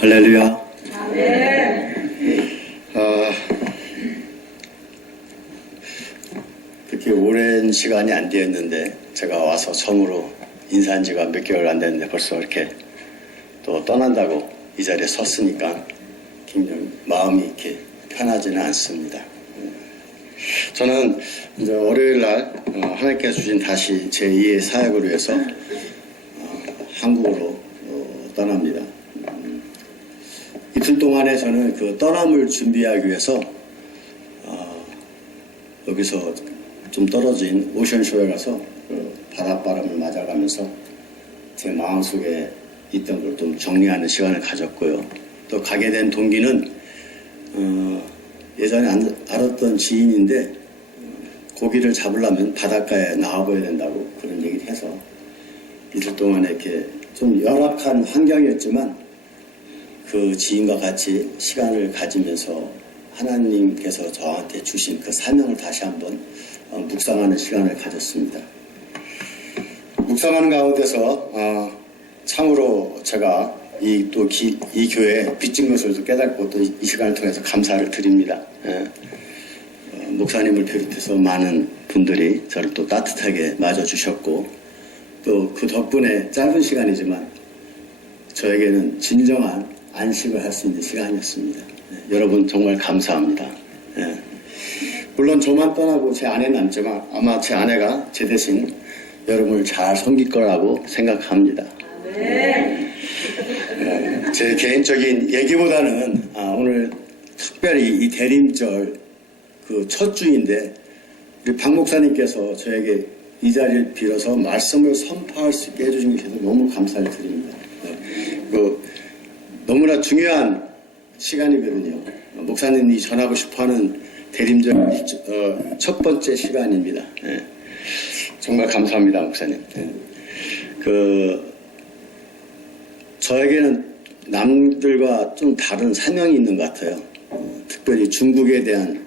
할렐루야. 그렇게 오랜 시간이 안 되었는데 제가 와서 처음으로 인사한 지가 몇 개월 안 됐는데 벌써 이렇게 또 떠난다고 이 자리에 섰으니까 굉장히 마음이 이렇게 편하지는 않습니다. 저는 이제 월요일 날 하나님께서 주신 다시 제2의 사역을 위해서 한국으로 떠납니다. 이틀 동안에 저는 그 떠남을 준비하기 위해서 여기서 좀 떨어진 오션쇼에 가서 그 바닷바람을 맞아가면서 제 마음속에 있던 걸 좀 정리하는 시간을 가졌고요. 또 가게 된 동기는 예전에 알았던 지인인데 고기를 잡으려면 바닷가에 나와봐야 된다고 그런 얘기를 해서 이틀 동안에 이렇게 좀 열악한 환경이었지만 그 지인과 같이 시간을 가지면서 하나님께서 저한테 주신 그 사명을 다시 한번 묵상하는 시간을 가졌습니다. 묵상하는 가운데서 참으로 제가 이 교회에 빚진 것을 깨닫고 또 이 시간을 통해서 감사를 드립니다. 목사님을 비롯해서 많은 분들이 저를 또 따뜻하게 맞아주셨고 또 그 덕분에 짧은 시간이지만 저에게는 진정한 안식을 할 수 있는 시간이었습니다. 여러분 정말 감사합니다. 물론 저만 떠나고 제 아내는 남지만 아마 제 아내가 제 대신 여러분을 잘 섬길 거라고 생각합니다. 제 개인적인 얘기보다는 오늘 특별히 이 대림절 그 첫 주인데 우리 박 목사님께서 저에게 이 자리를 빌어서 말씀을 선포할 수 있게 해주신 것에 너무 감사를 드립니다. 너무나 중요한 시간이거든요. 목사님이 전하고 싶어하는 대림절 첫 번째 시간입니다. 정말 감사합니다, 목사님. 저에게는 남들과 좀 다른 사명이 있는 것 같아요. 특별히 중국에 대한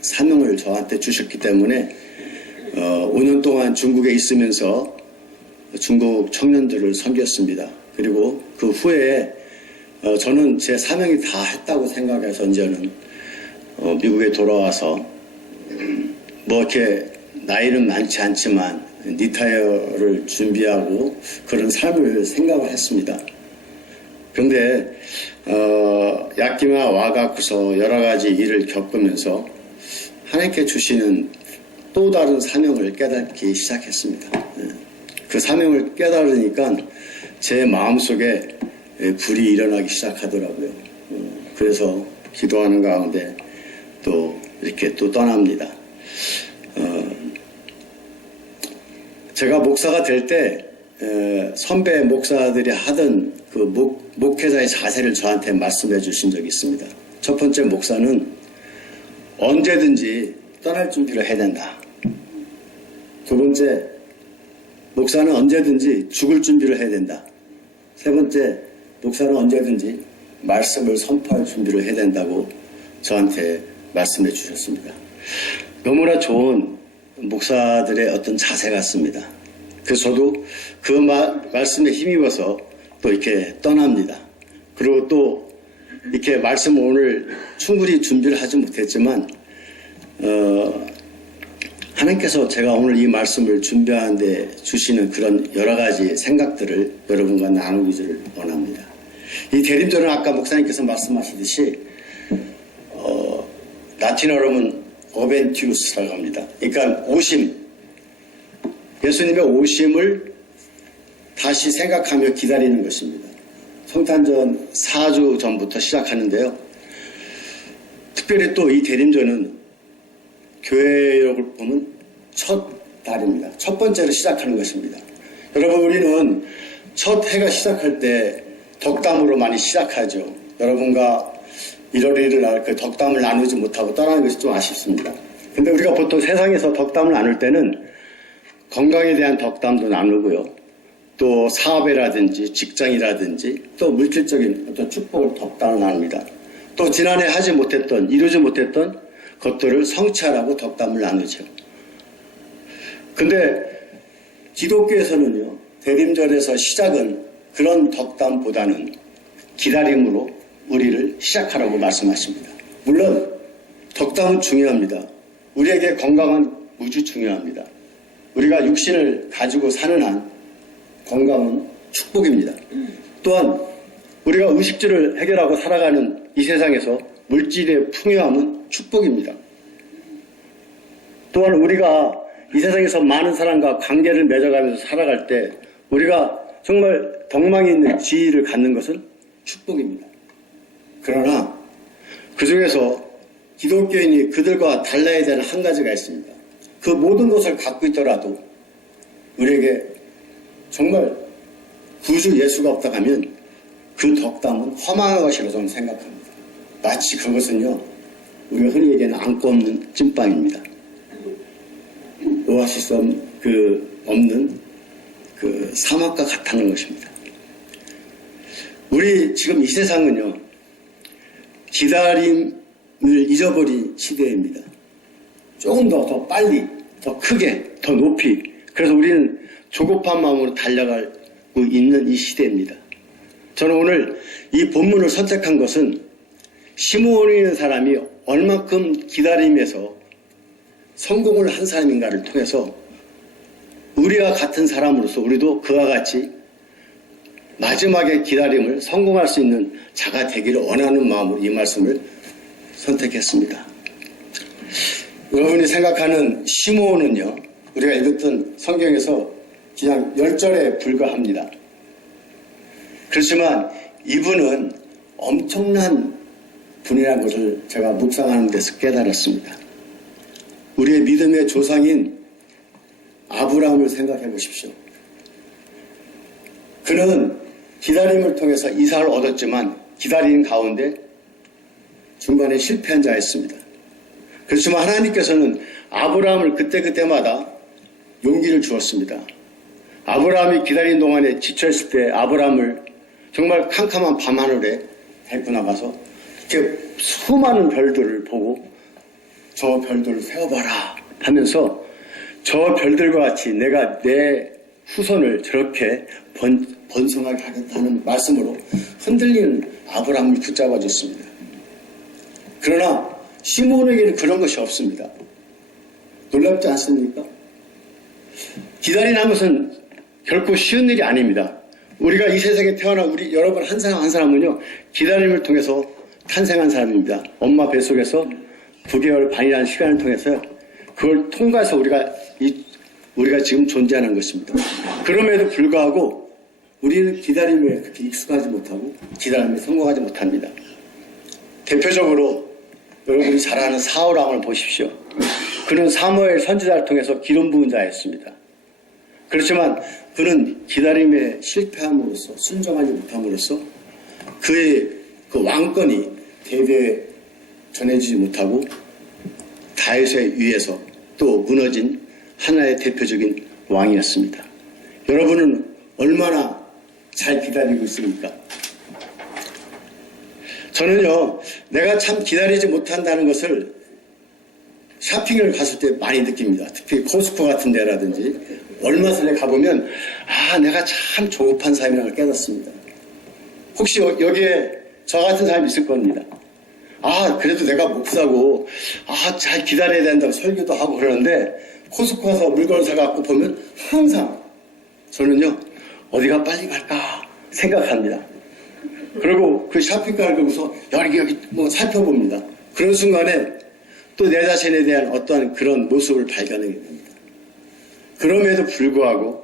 사명을 저한테 주셨기 때문에 5년 동안 중국에 있으면서 중국 청년들을 섬겼습니다. 그리고 그 후에 저는 제 사명이 다 했다고 생각해서 이제는 미국에 돌아와서 뭐 이렇게 나이는 많지 않지만 리타이어를 준비하고 그런 삶을 생각을 했습니다. 그런데 야끼마 와가쿠서 여러 가지 일을 겪으면서 하나님께 주시는 또 다른 사명을 깨닫기 시작했습니다. 그 사명을 깨달으니까 제 마음속에 불이 일어나기 시작하더라고요. 그래서 기도하는 가운데 또 이렇게 또 떠납니다. 제가 목사가 될 때 선배 목사들이 하던 그 목회자의 자세를 저한테 말씀해 주신 적이 있습니다. 첫 번째 목사는 언제든지 떠날 준비를 해야 된다. 두 번째 목사는 언제든지 죽을 준비를 해야 된다. 세 번째 목사는 언제든지 말씀을 선포할 준비를 해야 된다고 저한테 말씀해 주셨습니다. 너무나 좋은 목사들의 어떤 자세 같습니다. 그래서 저도 그 말씀에 힘입어서 또 이렇게 떠납니다. 그리고 또 이렇게 말씀을 오늘 충분히 준비를 하지 못했지만 하나님께서 제가 오늘 이 말씀을 준비하는데 주시는 그런 여러 가지 생각들을 여러분과 나누기를 원합니다. 이 대림절은 아까 목사님께서 말씀하시듯이 라틴어로는 오벤튜스라고 합니다. 그러니까 오심, 예수님의 오심을 다시 생각하며 기다리는 것입니다. 성탄전 4주 전부터 시작하는데요. 특별히 또 이 대림절은 교회력을 보면 첫 달입니다. 첫 번째로 시작하는 것입니다. 여러분, 우리는 첫 해가 시작할 때 덕담으로 많이 시작하죠. 여러분과 1월 1일 날 그 덕담을 나누지 못하고 떠나는 것이 좀 아쉽습니다. 근데 우리가 보통 세상에서 덕담을 나눌 때는 건강에 대한 덕담도 나누고요. 또 사업이라든지 직장이라든지 또 물질적인 어떤 축복을 덕담을 나눕니다. 또 지난해 하지 못했던, 이루지 못했던 것들을 성취하라고 덕담을 나누죠. 근데 기독교에서는요, 대림절에서 시작은 그런 덕담보다는 기다림으로 우리를 시작하라고 말씀하십니다. 물론 덕담은 중요합니다. 우리에게 건강은 무지 중요합니다. 우리가 육신을 가지고 사는 한 건강은 축복입니다. 또한 우리가 의식주를 해결하고 살아가는 이 세상에서 물질의 풍요함은 축복입니다. 또한 우리가 이 세상에서 많은 사람과 관계를 맺어가면서 살아갈 때 우리가 정말 덕망이 있는 지위를 갖는 것은 축복입니다. 그러나 그 중에서 기독교인이 그들과 달라야 되는 한 가지가 있습니다. 그 모든 것을 갖고 있더라도 우리에게 정말 구주 예수가 없다 하면 그 덕담은 허망한 것이라고 저는 생각합니다. 마치 그것은요, 우리가 흔히 얘기하는 안고 없는 찐빵입니다. 오아시스 없는 그 사막과 같다는 것입니다. 우리 지금 이 세상은요, 기다림을 잊어버린 시대입니다. 조금 더 빨리, 더 크게, 더 높이. 그래서 우리는 조급한 마음으로 달려가고 있는 이 시대입니다. 저는 오늘 이 본문을 선택한 것은 시므온이라는 사람이 얼마큼 기다림에서 성공을 한 사람인가를 통해서 우리와 같은 사람으로서 우리도 그와 같이 마지막에 기다림을 성공할 수 있는 자가 되기를 원하는 마음으로 이 말씀을 선택했습니다. 여러분이 생각하는 시므온은요, 우리가 읽었던 성경에서 그냥 10절에 불과합니다. 그렇지만 이분은 엄청난 분이라는 것을 제가 묵상하는 데서 깨달았습니다. 우리의 믿음의 조상인 아브라함을 생각해 보십시오. 그는 기다림을 통해서 이삭을 얻었지만 기다리는 가운데 중간에 실패한 자였습니다. 그렇지만 하나님께서는 아브라함을 그때마다 용기를 주었습니다. 아브라함이 기다리는 동안에 지쳐있을 때 아브라함을 정말 캄캄한 밤하늘에 데리고 나가서 이렇게 수많은 별들을 보고 저 별들을 세어봐라 하면서 저 별들과 같이 내가 내 후손을 저렇게 번성하게 하겠다는 말씀으로 흔들리는 아브라함을 붙잡아 줬습니다. 그러나 시므온에게는 그런 것이 없습니다. 놀랍지 않습니까? 기다리는 것은 결코 쉬운 일이 아닙니다. 우리가 이 세상에 태어나 우리 여러분 한 사람 한 사람은요, 기다림을 통해서 탄생한 사람입니다. 엄마 뱃속에서 9개월 반이라는 시간을 통해서 그걸 통과해서 우리가 지금 존재하는 것입니다. 그럼에도 불구하고 우리는 기다림에 그렇게 익숙하지 못하고 기다림에 성공하지 못합니다. 대표적으로 여러분이 잘 아는 사울왕을 보십시오. 그는 사무엘 선지자를 통해서 기름 부은 자였습니다. 그렇지만 그는 기다림에 실패함으로써 순종하지 못함으로써 그의 그 왕권이 대대에 전해지지 못하고 다윗에 의해서 또 무너진 하나의 대표적인 왕이었습니다. 여러분은 얼마나 잘 기다리고 있습니까? 저는요, 내가 참 기다리지 못한다는 것을 쇼핑을 갔을 때 많이 느낍니다. 특히 코스코 같은 데라든지 얼마 전에 가보면 내가 참 조급한 사람이라는 걸 깨닫습니다. 혹시 여기에 저 같은 사람이 있을 겁니다. 그래도 내가 목사고 잘 기다려야 된다고 설교도 하고 그러는데 코스코 가서 물건을 사갖고 보면 항상 저는요, 어디가 빨리 갈까 생각합니다. 그리고 그 쇼핑카를 보고서 여기 살펴봅니다. 그런 순간에 또 내 자신에 대한 어떠한 그런 모습을 발견하게 됩니다. 그럼에도 불구하고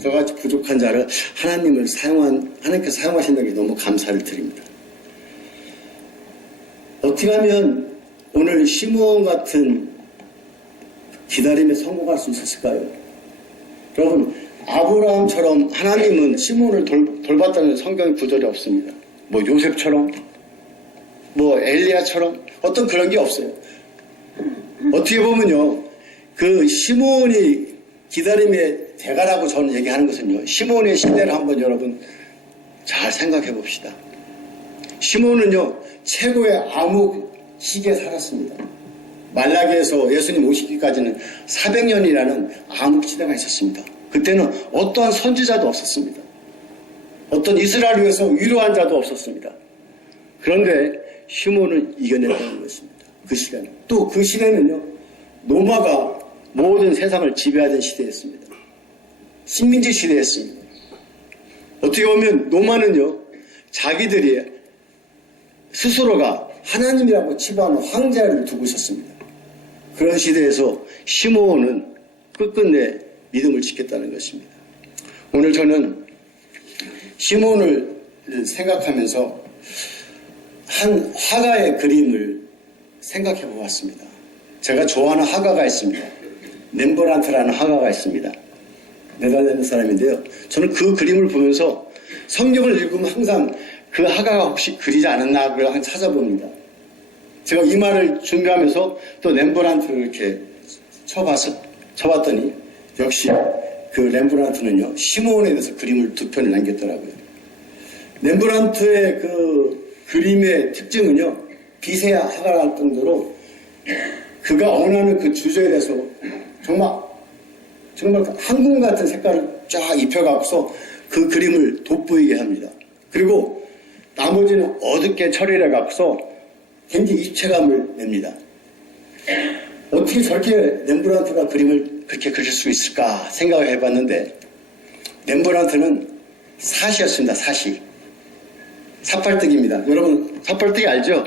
저같이 부족한 자를 하나님께서 사용하신다는 게 너무 감사를 드립니다. 어떻게 하면 오늘 시므온 같은 기다림에 성공할 수 있었을까요? 여러분, 아브라함처럼 하나님은 시므온을 돌봤다는 성경 구절이 없습니다. 요셉처럼, 엘리야처럼 어떤 그런 게 없어요. 어떻게 보면요, 그 시므온이 기다림의 대가라고 저는 얘기하는 것은요, 시므온의 시대를 한번 여러분 잘 생각해 봅시다. 시므온은요, 최고의 암흑 시기에 살았습니다. 말라기에서 예수님 오시기까지는 400년이라는 암흑 시대가 있었습니다. 그때는 어떠한 선지자도 없었습니다. 어떤 이스라엘을 위해서 위로한 자도 없었습니다. 그런데 시몬은 이겨냈다는 것입니다. 그 시간. 또 그 시대는요, 로마가 모든 세상을 지배하던 시대였습니다. 식민지 시대였습니다. 어떻게 보면 로마는요, 자기들이 스스로가 하나님이라고 치부하는 황제를 두고 있었습니다. 그런 시대에서 시므온은 끝끝내 믿음을 지켰다는 것입니다. 오늘 저는 시므온을 생각하면서 한 화가의 그림을 생각해 보았습니다. 제가 좋아하는 화가가 있습니다. 렘브란트라는 화가가 있습니다. 네덜란드 사람인데요. 저는 그 그림을 보면서 성경을 읽으면 항상 그 화가가 혹시 그리지 않았나 그걸 항상 찾아봅니다. 제가 이 말을 준비하면서 또 렘브란트를 이렇게 쳐봤더니 역시 그 렘브란트는요, 시므온에 대해서 그림을 두 편을 남겼더라고요. 렘브란트의 그 그림의 특징은요, 빛의 화가랄 정도로 그가 원하는 그 주제에 대해서 정말 한국 같은 색깔을 쫙 입혀갖고서 그 그림을 돋보이게 합니다. 그리고 나머지는 어둡게 처리를 해갖고서 굉장히 입체감을 냅니다. 어떻게 저렇게 렘브란트가 그림을 그렇게 그릴 수 있을까 생각을 해봤는데, 렘브란트는 사시였습니다. 사시. 삿발뜨기입니다. 여러분 삿발뜨기 알죠?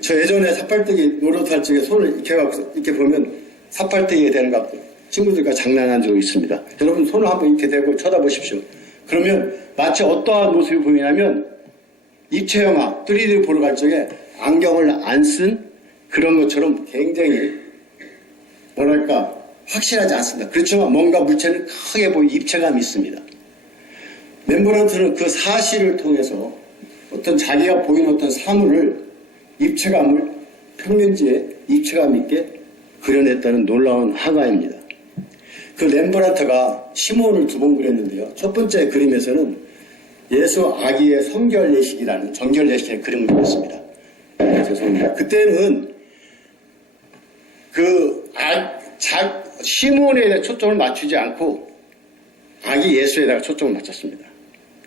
저 예전에 삿발뜨기 노릇할 적에 손을 이렇게 갖고 이렇게 보면 삿발뜨기가 되는 것 같고 친구들과 장난한 적이 있습니다. 여러분 손을 한번 이렇게 대고 쳐다보십시오. 그러면 마치 어떠한 모습이 보이냐면 입체 영화 3D를 보러 갈 적에 안경을 안 쓴 그런 것처럼 굉장히 뭐랄까 확실하지 않습니다. 그렇지만 뭔가 물체는 크게 보이는 입체감이 있습니다. 렘브란트는 그 사실을 통해서 어떤 자기가 보이는 어떤 사물을 입체감을 평면지에 입체감 있게 그려냈다는 놀라운 화가입니다. 그 렘브란트가 시몬을 두 번 그렸는데요. 첫 번째 그림에서는 예수 아기의 성결 예식이라는 정결 예식의 그림을 그렸습니다. 죄송합니다. 그때는 시몬에 초점을 맞추지 않고 아기 예수에다가 초점을 맞췄습니다.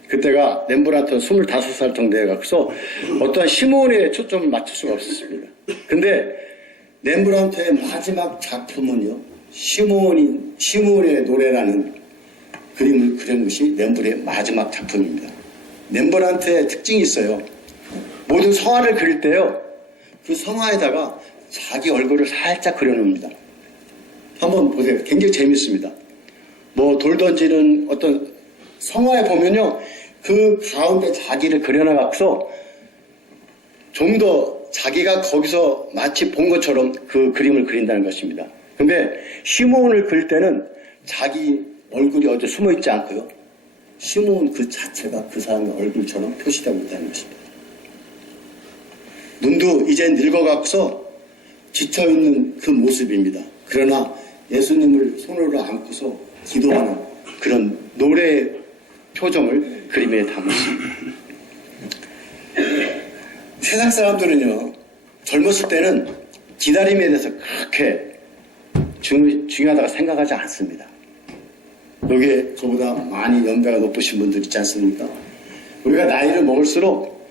그때가 렘브란트는 25살 정도 해갖고서 어떤 시몬에 초점을 맞출 수가 없었습니다. 근데 렘브란트의 마지막 작품은요, 시몬의 노래라는 그림을 그린 것이 렘브란트의 마지막 작품입니다. 렘브란트의 특징이 있어요. 모든 성화를 그릴 때요, 그 성화에다가 자기 얼굴을 살짝 그려놓습니다. 한번 보세요. 굉장히 재밌습니다. 돌 던지는 어떤 성화에 보면요, 그 가운데 자기를 그려놔갖고서 좀 더 자기가 거기서 마치 본 것처럼 그 그림을 그린다는 것입니다. 근데 시몬을 그릴 때는 자기 얼굴이 어디 숨어 있지 않고요, 시몬 그 자체가 그 사람의 얼굴처럼 표시되고 있다는 것입니다. 눈도 이제 늙어갖고서 지쳐있는 그 모습입니다. 그러나 예수님을 손으로 안고서 기도하는 그런 노래의 표정을 그림에 담았습니다. 세상 사람들은요, 젊었을 때는 기다림에 대해서 그렇게 중요하다고 생각하지 않습니다. 여기에 저보다 많이 연배가 높으신 분들 있지 않습니까? 우리가 나이를 먹을수록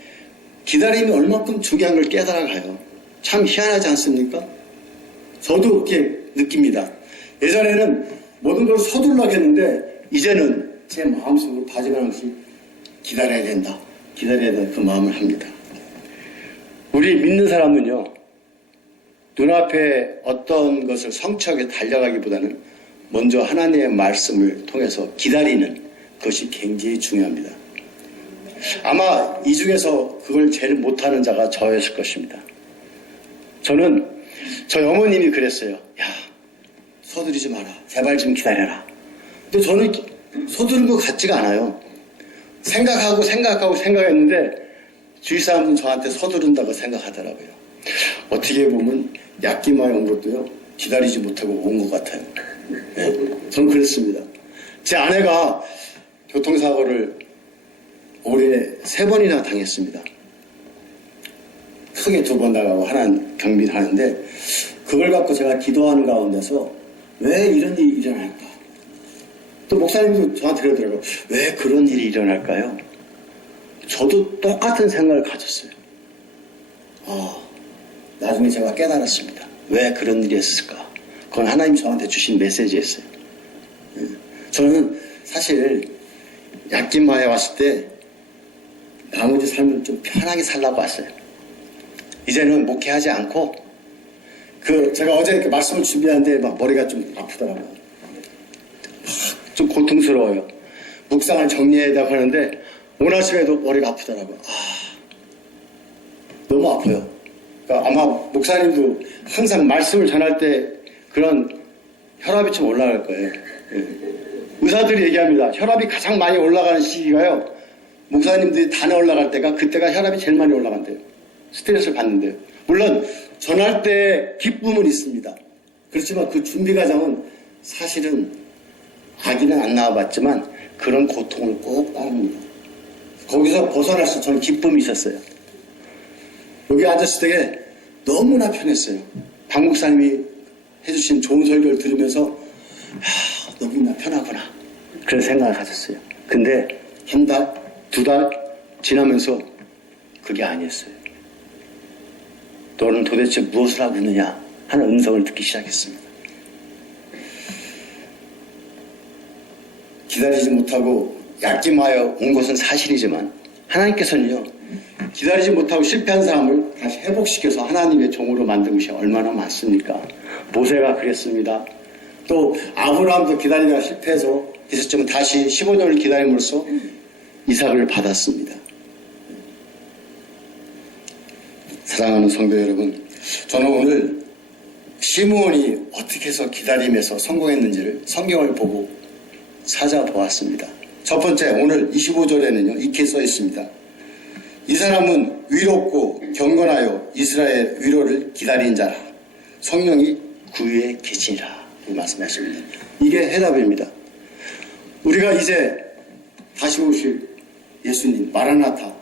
기다림이 얼마큼 중요한 걸 깨달아가요. 참 희한하지 않습니까? 저도 그렇게 느낍니다. 예전에는 모든 걸 서둘러야 했는데 이제는 제 마음속으로 빠져가는 것이 기다려야 된다. 기다려야 된다. 그 마음을 합니다. 우리 믿는 사람은요, 눈앞에 어떤 것을 성취하게 달려가기보다는 먼저 하나님의 말씀을 통해서 기다리는 것이 굉장히 중요합니다. 아마 이 중에서 그걸 제일 못하는 자가 저였을 것입니다. 저희 어머님이 그랬어요. 야, 서두르지 마라. 제발 좀 기다려라. 근데 저는 서두른 것 같지가 않아요. 생각했는데 주위 사람들은 저한테 서두른다고 생각하더라고요. 어떻게 보면 약기마에 온 것도요, 기다리지 못하고 온 것 같아요. 네, 저는 그랬습니다. 제 아내가 교통사고를 올해 3번이나 당했습니다. 크게 2번 나가고 하나는 경비를 하는데, 그걸 갖고 제가 기도하는 가운데서 왜 이런 일이 일어날까? 또 목사님도 저한테 그러더라고요. 왜 그런 일이 일어날까요? 저도 똑같은 생각을 가졌어요. 나중에 제가 깨달았습니다. 왜 그런 일이 있을까? 그건 하나님이 저한테 주신 메시지였어요. 저는 사실 약기마에 왔을 때 나머지 삶을 좀 편하게 살라고 왔어요. 이제는 목회하지 않고 제가 어제 이렇게 말씀을 준비하는데 막 머리가 좀 아프더라고요. 좀 고통스러워요. 묵상을 정리해야 하는데 오늘 아침에도 머리가 아프더라고요. 너무 아파요. 그러니까 아마 목사님도 항상 말씀을 전할 때 그런 혈압이 좀 올라갈 거예요. 의사들이 얘기합니다. 혈압이 가장 많이 올라가는 시기가요. 목사님들이 단에 올라갈 때가 그때가 혈압이 제일 많이 올라간대요. 스트레스를 받는데요. 물론 전할 때 기쁨은 있습니다. 그렇지만 그 준비 과정은 사실은 아기는 안 나와봤지만 그런 고통을 꼭 따릅니다. 거기서 벗어나서 저는 기쁨이 있었어요. 여기 앉았을 때 너무나 편했어요. 박 목사님이 해주신 좋은 설교를 들으면서 너무나 편하구나 그런 생각을 가졌어요. 근데 한 달, 두 달 지나면서 그게 아니었어요. 너는 도대체 무엇을 하고 있느냐 하는 음성을 듣기 시작했습니다. 기다리지 못하고 약기마여 온 것은 사실이지만 하나님께서는요, 기다리지 못하고 실패한 사람을 다시 회복시켜서 하나님의 종으로 만든 것이 얼마나 많습니까? 모세가 그랬습니다. 또 아브라함도 기다리다가 실패해서 있었지만 다시 15년을 기다림으로써 이삭을 받았습니다. 사랑하는 성도 여러분, 저는 오늘 시므온이 어떻게 해서 기다림에서 성공했는지를 성경을 보고 찾아보았습니다. 첫 번째, 오늘 25절에는요, 이렇게 써 있습니다. 이 사람은 위롭고 경건하여 이스라엘 위로를 기다린 자라. 성령이 그 위에 계시니라. 말씀하십니다. 이게 해답입니다. 우리가 이제 다시 오실 예수님, 마라나타,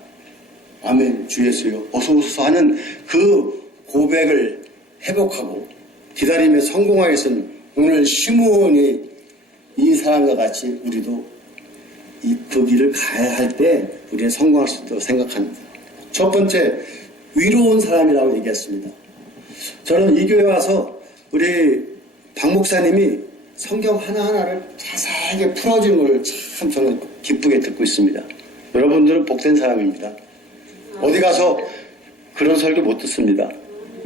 아멘, 주 예수여, 어서 오소서 하는 그 고백을 회복하고 기다림에 성공하기 위해서는 오늘 시므온이 이 사람과 같이 우리도 그 길을 가야 할 때 우리는 성공할 수 있다고 생각합니다. 첫 번째, 위로운 사람이라고 얘기했습니다. 저는 이 교회 와서 우리 박 목사님이 성경 하나하나를 자세하게 풀어주는 걸 참 저는 기쁘게 듣고 있습니다. 여러분들은 복된 사람입니다. 어디 가서 그런 설교 못 듣습니다.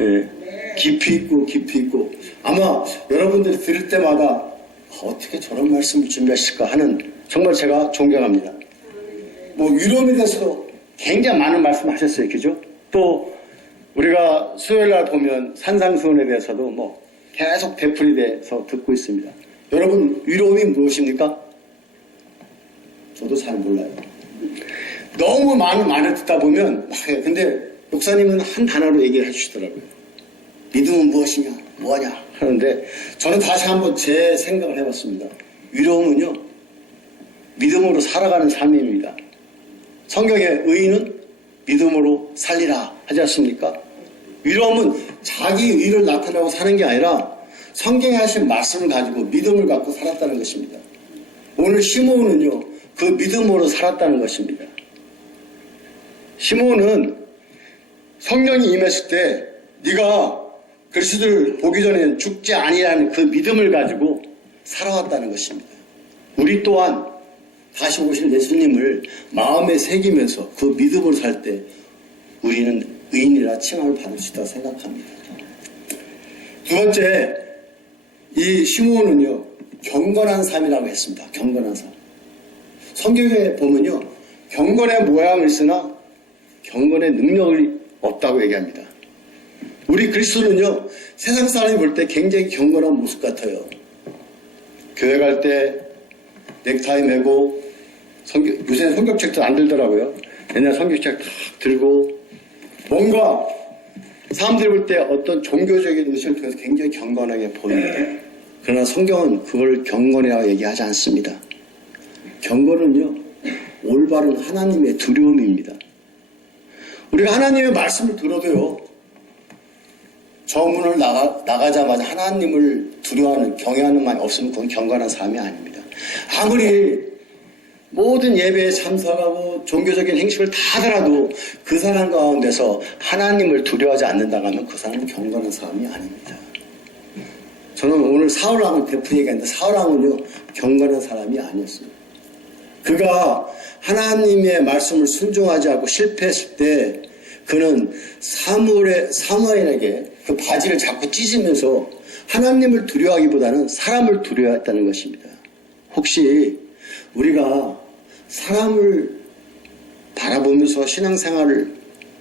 예. 깊이 있고 아마 여러분들이 들을 때마다 어떻게 저런 말씀을 준비하실까 하는, 정말 제가 존경합니다. 위로에 대해서도 굉장히 많은 말씀을 하셨어요. 그죠? 또 우리가 수요일날 보면 산상수훈에 대해서도 계속 되풀이 돼서 듣고 있습니다. 여러분, 위로움이 무엇입니까? 저도 잘 몰라요. 너무 많은 말을 듣다 보면 막 해요. 근데 목사님은 한 단어로 얘기를 해주시더라고요. 믿음은 무엇이냐, 뭐하냐 하는데 저는 다시 한번 제 생각을 해봤습니다. 위로움은요, 믿음으로 살아가는 삶입니다. 성경의 의인은 믿음으로 살리라 하지 않습니까? 위로움은 자기 의를 나타내고 사는 게 아니라 성경에 하신 말씀을 가지고 믿음을 갖고 살았다는 것입니다. 오늘 시므온은요, 그 믿음으로 살았다는 것입니다. 시므온은 성령이 임했을 때 네가 그리스도를 보기 전에는 죽지 아니라는 그 믿음을 가지고 살아왔다는 것입니다. 우리 또한 다시 오실 예수님을 마음에 새기면서 그 믿음으로 살 때 우리는 의인이라 칭함을 받을 수 있다고 생각합니다. 두 번째, 이 시므온은요, 경건한 삶이라고 했습니다. 경건한 삶. 성경에 보면요, 경건의 모양을 쓰나 경건의 능력이 없다고 얘기합니다. 우리 그리스도는요, 세상 사람이 볼 때 굉장히 경건한 모습 같아요. 교회 갈 때 넥타이 메고, 요새는 성경책도 안 들더라고요. 옛날 성경책 딱 들고, 뭔가 사람들이 볼 때 어떤 종교적인 의식을 통해서 굉장히 경건하게 보입니다. 그러나 성경은 그걸 경건이라고 얘기하지 않습니다. 경건은요, 올바른 하나님의 두려움입니다. 우리가 하나님의 말씀을 들어도요, 저 문을 나가자마자 하나님을 두려워하는, 경외하는 마음이 없으면 그건 경건한 삶이 아닙니다. 아무리 모든 예배에 참석하고 종교적인 행식을 다 하더라도 그 사람 가운데서 하나님을 두려워하지 않는다고 하면 그 사람은 경건한 삶이 아닙니다. 저는 오늘 사울왕을 대표 얘기했는데 사울왕은요 경건한 사람이 아니었어요. 그가 하나님의 말씀을 순종하지 않고 실패했을 때 그는 사무엘에게 그 바지를 자꾸 찢으면서 하나님을 두려워하기보다는 사람을 두려워했다는 것입니다. 혹시 우리가 사람을 바라보면서 신앙생활을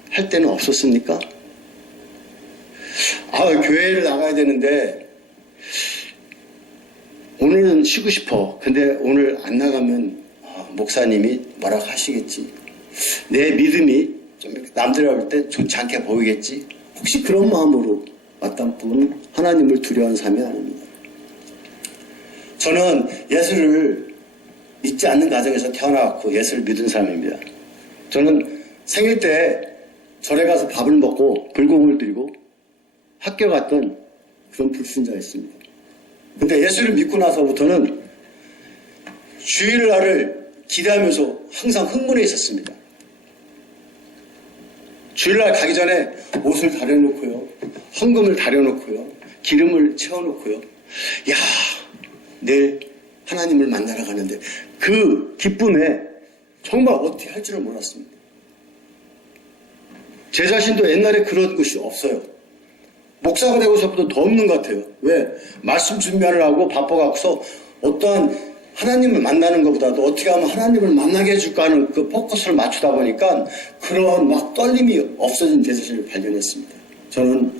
할 때는 없었습니까? 교회를 나가야 되는데 오늘은 쉬고 싶어. 근데 오늘 안 나가면 목사님이 뭐라고 하시겠지. 내 믿음이 좀 남들이 볼 때 좋지 않게 보이겠지. 혹시 그런 마음으로 왔던 분은 하나님을 두려워하는 삶이 아닙니다. 저는 예수를 믿지 않는 가정에서 태어나고 예수를 믿은 사람입니다. 저는 생일 때 절에 가서 밥을 먹고 불공을 드리고 학교 갔던 그런 불신자였습니다. 근데 예수를 믿고 나서부터는 주일날을 기대하면서 항상 흥분해 있었습니다. 주일날 가기 전에 옷을 다려놓고요. 헌금을 다려놓고요. 기름을 채워놓고요. 야, 내일 하나님을 만나러 가는데 그 기쁨에 정말 어떻게 할 줄을 몰랐습니다. 제 자신도 옛날에 그런 것이 없어요. 목사가 되고서부터 더 없는 것 같아요. 왜? 말씀 준비를 하고 바빠갖고서 어떠한 하나님을 만나는 것보다도 어떻게 하면 하나님을 만나게 해줄까 하는 그 포커스를 맞추다 보니까 그런 막 떨림이 없어진 제 자신을 발견했습니다. 저는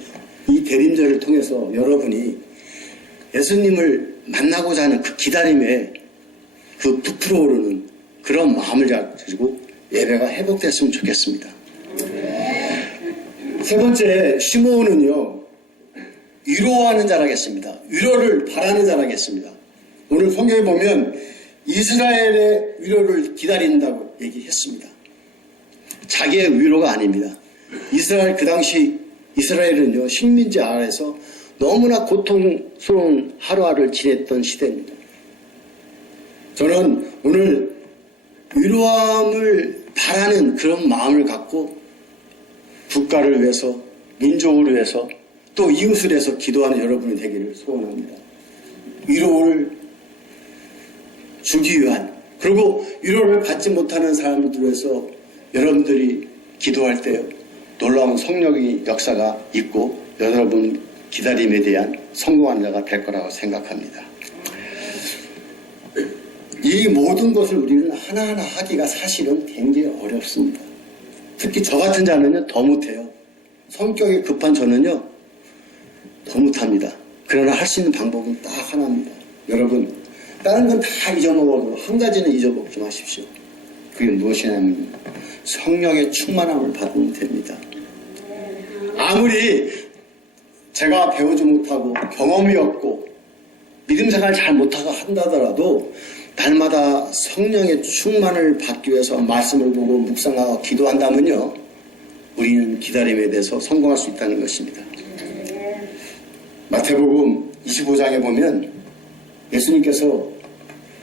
이 대림절을 통해서 여러분이 예수님을 만나고자 하는 그 기다림에 그 부풀어오르는 그런 마음을 가지고 예배가 회복됐으면 좋겠습니다. 세 번째, 시므온은요 위로하는 자라겠습니다. 위로를 바라는 자라겠습니다. 오늘 성경에 보면 이스라엘의 위로를 기다린다고 얘기했습니다. 자기의 위로가 아닙니다. 이스라엘 그 당시 이스라엘은요 식민지 아래에서 너무나 고통스러운 하루하루를 지냈던 시대입니다. 저는 오늘 위로함을 바라는 그런 마음을 갖고 국가를 위해서 민족을 위해서 또 이웃을 위해서 기도하는 여러분이 되기를 소원합니다. 위로를 주기 위한 그리고 위로를 받지 못하는 사람들을 위해서 여러분들이 기도할 때 놀라운 성령의 역사가 있고 여러분 기다림에 대한 성공한 자가 될 거라고 생각합니다. 이 모든 것을 우리는 하나하나 하기가 사실은 굉장히 어렵습니다. 특히 저 같은 자는요 더 못해요. 성격이 급한 저는요 더 못합니다. 그러나 할 수 있는 방법은 딱 하나입니다. 여러분 다른 건 다 잊어먹어도 한 가지는 잊어먹지 마십시오. 그게 무엇이냐면 성령의 충만함을 받으면 됩니다. 아무리 제가 배우지 못하고 경험이 없고 믿음 생활 잘 못하고 한다더라도 날마다 성령의 충만을 받기 위해서 말씀을 보고 묵상하고 기도한다면요 우리는 기다림에 대해서 성공할 수 있다는 것입니다. 마태복음 25장에 보면 예수님께서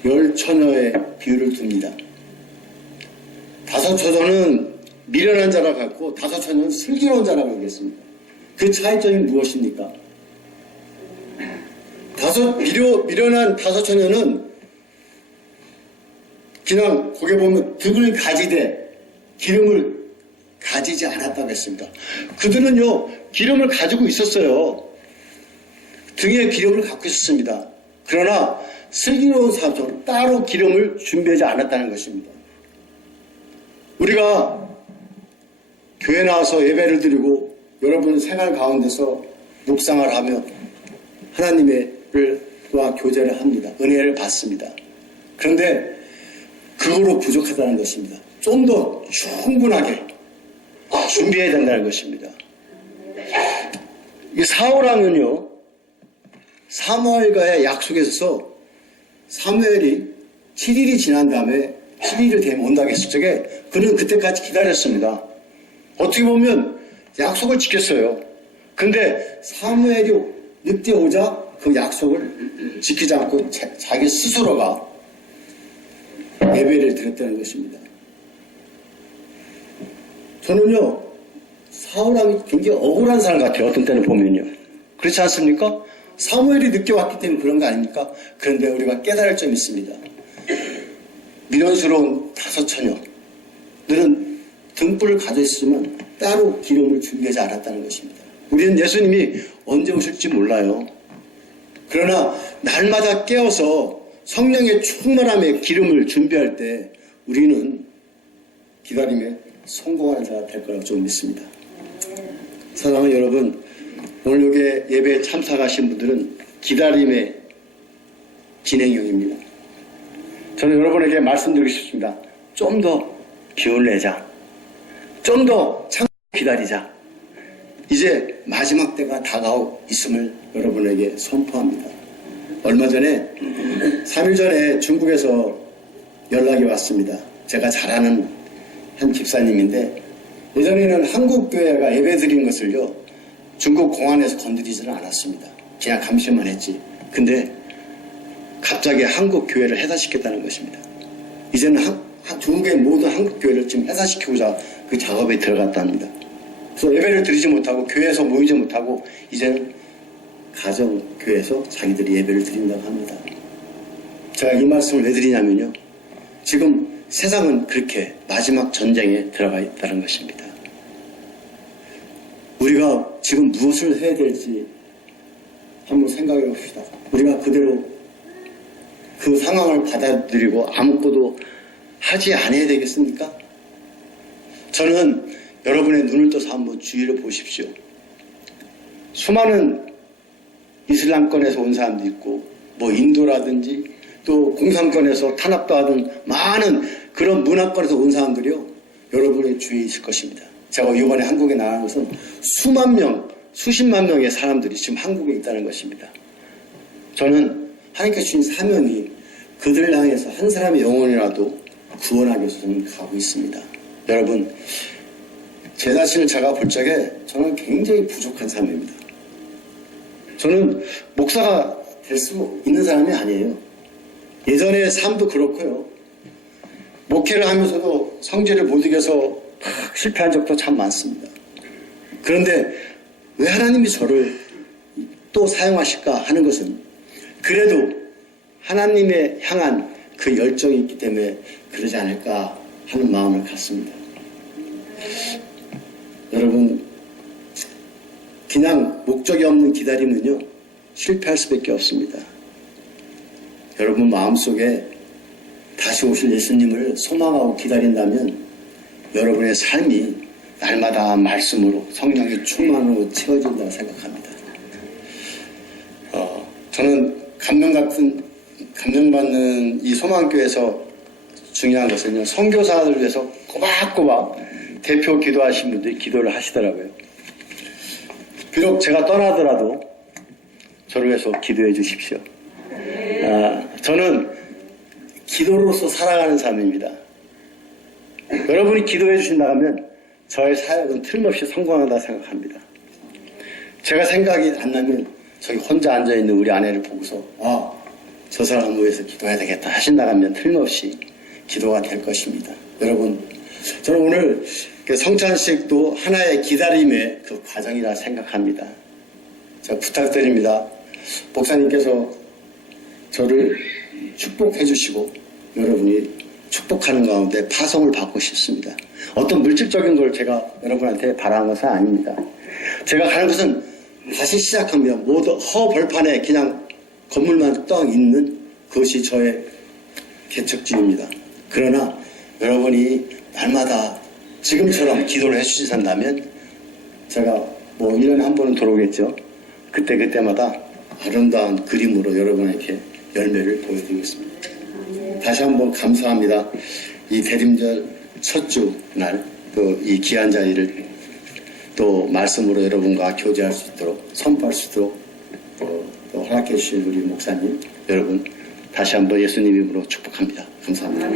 10처녀의 비유를 둡니다. 5처녀는 미련한 자라 같고 5처녀는 슬기로운 자라고 하겠습니다. 그 차이점이 무엇입니까? 미련한 5처녀는 그냥 거기에 보면 득을 가지되 기름을 가지지 않았다고 했습니다. 그들은요 기름을 가지고 있었어요. 등에 기름을 갖고 있었습니다. 그러나 슬기로운 사람은 따로 기름을 준비하지 않았다는 것입니다. 우리가 교회 나와서 예배를 드리고 여러분 생활 가운데서 묵상을 하며 하나님과 교제를 합니다. 은혜를 받습니다. 그런데 그거로 부족하다는 것입니다. 좀 더 충분하게 준비해야 된다는 것입니다. 이 사울왕은요 사무엘과의 약속에 있어서 사무엘이 7일이 지난 다음에 7일이 되면 온다고 했을 적에 그는 그때까지 기다렸습니다. 어떻게 보면 약속을 지켰어요. 근데 사무엘이 늦게 오자 그 약속을 지키지 않고 자기 스스로가 예배를 드렸다는 것입니다. 저는요, 사울함이 굉장히 억울한 사람 같아요. 어떤 때는 보면요. 그렇지 않습니까? 사무엘이 늦게 왔기 때문에 그런 거 아닙니까? 그런데 우리가 깨달을 점이 있습니다. 미련스러운 5 처녀들은 등불을 가져있으면 따로 기름을 준비하지 않았다는 것입니다. 우리는 예수님이 언제 오실지 몰라요. 그러나 날마다 깨어서 성령의 충만함에 기름을 준비할 때 우리는 기다림에 성공하는 자가 될 거라고 좀 믿습니다. 사랑하는 여러분, 오늘 여기 예배에 참석하신 분들은 기다림의 진행형입니다. 저는 여러분에게 말씀드리고 싶습니다. 좀 더 기운을 내자. 좀 더 참고 기다리자. 이제 마지막 때가 다가오고 있음을 여러분에게 선포합니다. 얼마 전에 3일 전에 중국에서 연락이 왔습니다. 제가 잘 아는 한 집사님인데 예전에는 한국 교회가 예배 드리는 것을요 중국 공안에서 건드리지는 않았습니다. 그냥 감시만 했지. 근데 갑자기 한국 교회를 해산시켰다는 것입니다. 이제는 중국의 모든 한국 교회를 지금 해산시키고자 그 작업에 들어갔다 합니다. 그래서 예배를 드리지 못하고 교회에서 모이지 못하고 이제는 가정교회에서 자기들이 예배를 드린다고 합니다. 제가 이 말씀을 왜 드리냐면요. 지금 세상은 그렇게 마지막 전쟁에 들어가 있다는 것입니다. 우리가 지금 무엇을 해야 될지 한번 생각해 봅시다. 우리가 그대로 그 상황을 받아들이고 아무것도 하지 않아야 되겠습니까? 저는 여러분의 눈을 떠서 한번 주위를 보십시오. 수많은 이슬람권에서 온 사람도 있고 뭐 인도라든지 또 공산권에서 탄압도 하던 많은 그런 문화권에서 온 사람들이요 여러분의 주위에 있을 것입니다. 제가 이번에 한국에 나간 것은 수만 명, 수십만 명의 사람들이 지금 한국에 있다는 것입니다. 저는 하나님께 주신 사명이 그들을 향해서 한 사람의 영혼이라도 구원하기 위해서 저는 가고 있습니다. 여러분, 제 자신을 제가 볼 적에 저는 굉장히 부족한 사람입니다. 저는 목사가 될 수 있는 사람이 아니에요. 예전의 삶도 그렇고요. 목회를 하면서도 성질을 못 이겨서 실패한 적도 참 많습니다. 그런데 왜 하나님이 저를 또 사용하실까 하는 것은 그래도 하나님의 향한 그 열정이 있기 때문에 그러지 않을까 하는 마음을 갖습니다. 여러분, 그냥 목적이 없는 기다림은요 실패할 수밖에 없습니다. 여러분 마음속에 다시 오실 예수님을 소망하고 기다린다면 여러분의 삶이 날마다 말씀으로 성령의 충만으로 채워진다고 생각합니다. 저는 감명받는 이 소망교회에서 중요한 것은요 선교사들을 위해서 꼬박꼬박 대표 기도하신 분들이 기도를 하시더라고요. 비록 제가 떠나더라도 저를 위해서 기도해 주십시오. 저는 기도로서 살아가는 삶입니다. 여러분이 기도해 주신다면 저의 사역은 틀림없이 성공한다 생각합니다. 제가 생각이 안 나면 저기 혼자 앉아있는 우리 아내를 보고서 저 사람을 위해서 기도해야 되겠다 하신다면 틀림없이 기도가 될 것입니다. 여러분, 저는 오늘 성찬식도 하나의 기다림의 그 과정이라 생각합니다. 제가 부탁드립니다. 목사님께서 저를 축복해 주시고 여러분이 축복하는 가운데 파송을 받고 싶습니다. 어떤 물질적인 걸 제가 여러분한테 바라는 것은 아닙니다. 제가 가는 것은 다시 시작합니다. 모두 허벌판에 그냥 건물만 떡 있는 그것이 저의 개척지입니다. 그러나 여러분이 날마다 지금처럼 기도를 해주신다면 제가 뭐 1년에 한 번은 돌아오겠죠. 그때마다 아름다운 그림으로 여러분에게 열매를 보여드리겠습니다. 다시 한번 감사합니다. 이 대림절 첫 주 날 또 이 귀한 자리를 또 말씀으로 여러분과 교제할 수 있도록 선포할 수 있도록 또 허락해 주신 우리 목사님 여러분 다시 한번 예수님 이름으로 축복합니다. 감사합니다.